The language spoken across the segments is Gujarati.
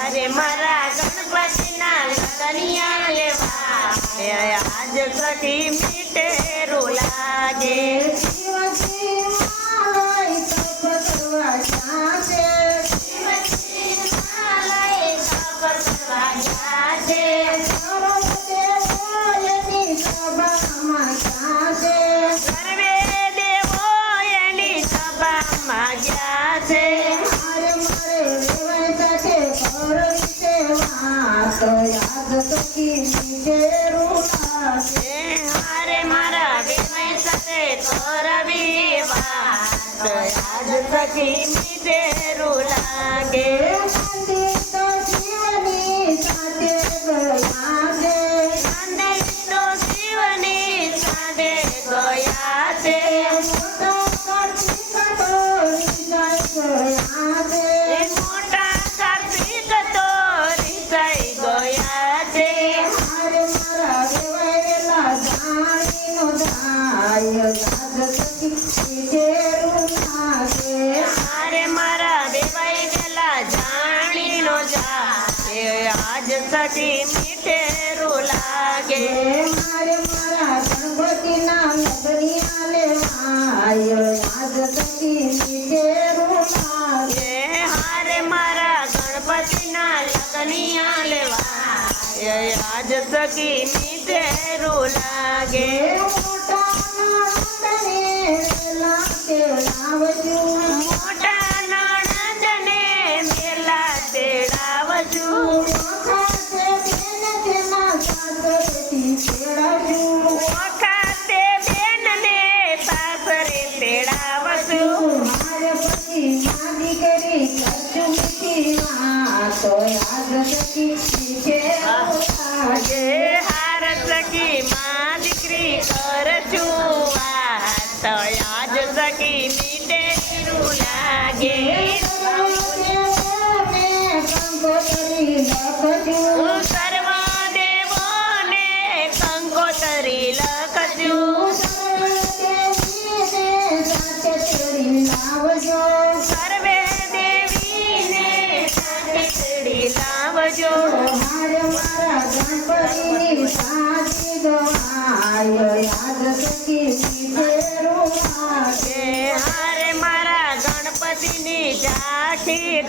અરે મારા ગણપતિના લગનિયા લેવા. આજ સખી મીઠેરું લાગે. યાદ એ હારે મારા વિનય સાથે કરવી વાત સખી મીઠેરું લાગે. પંડિત શિવની સખી મીઠેરું લાગે. મારે મારા ગણપતિના લગનિયા લેવાય. આજ સખી મીઠેરું લાગે. હારે મારા ગણપતિના લગનિયા લેવા એ આજ સખી મીઠેરું લાગે. મોટા સાસરે તેડાવજો આજે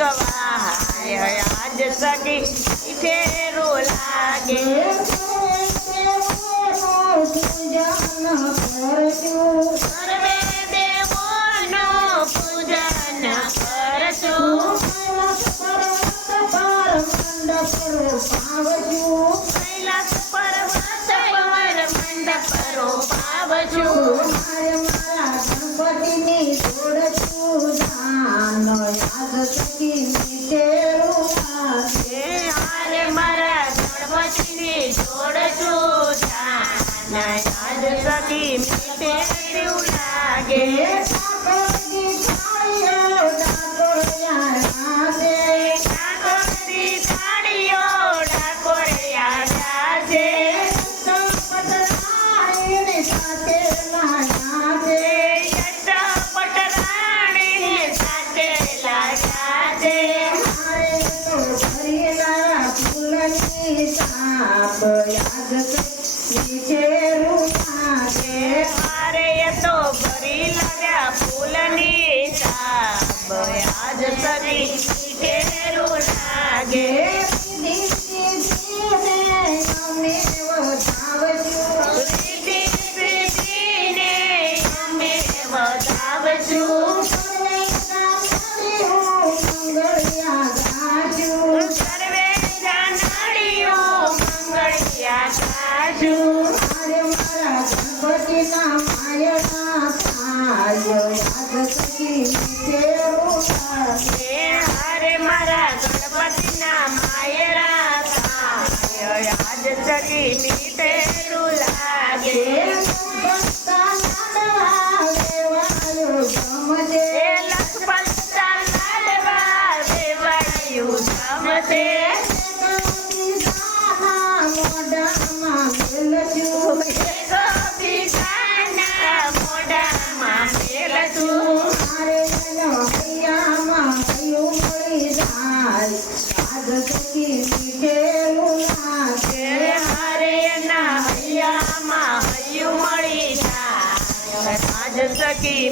ગવાય આજ સખી મીઠેરું લાગે. સર્વે દેવોનું પૂજન પર કૈલાસ સખી સાબ આજ સખી મીઠેરું લાગે. આજ માળામાં હૈયું મળી જાય. આજ સખી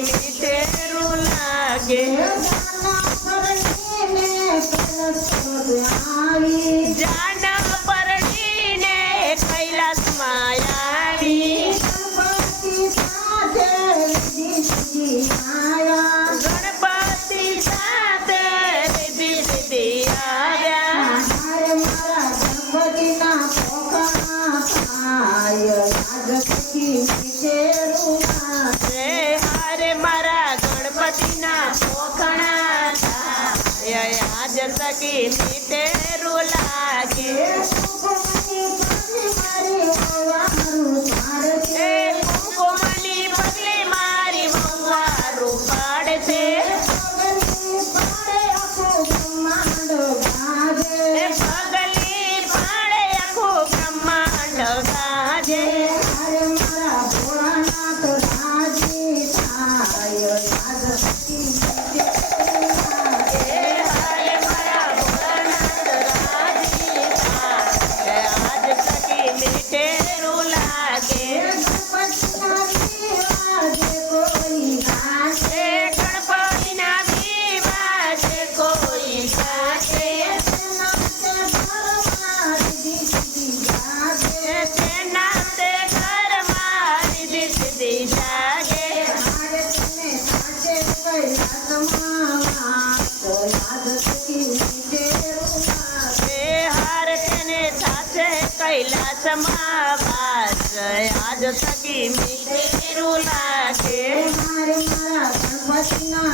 લાગે. જાય. સખી જ સગી મીઠેરું લાગે. મારે મારા ગણપતિના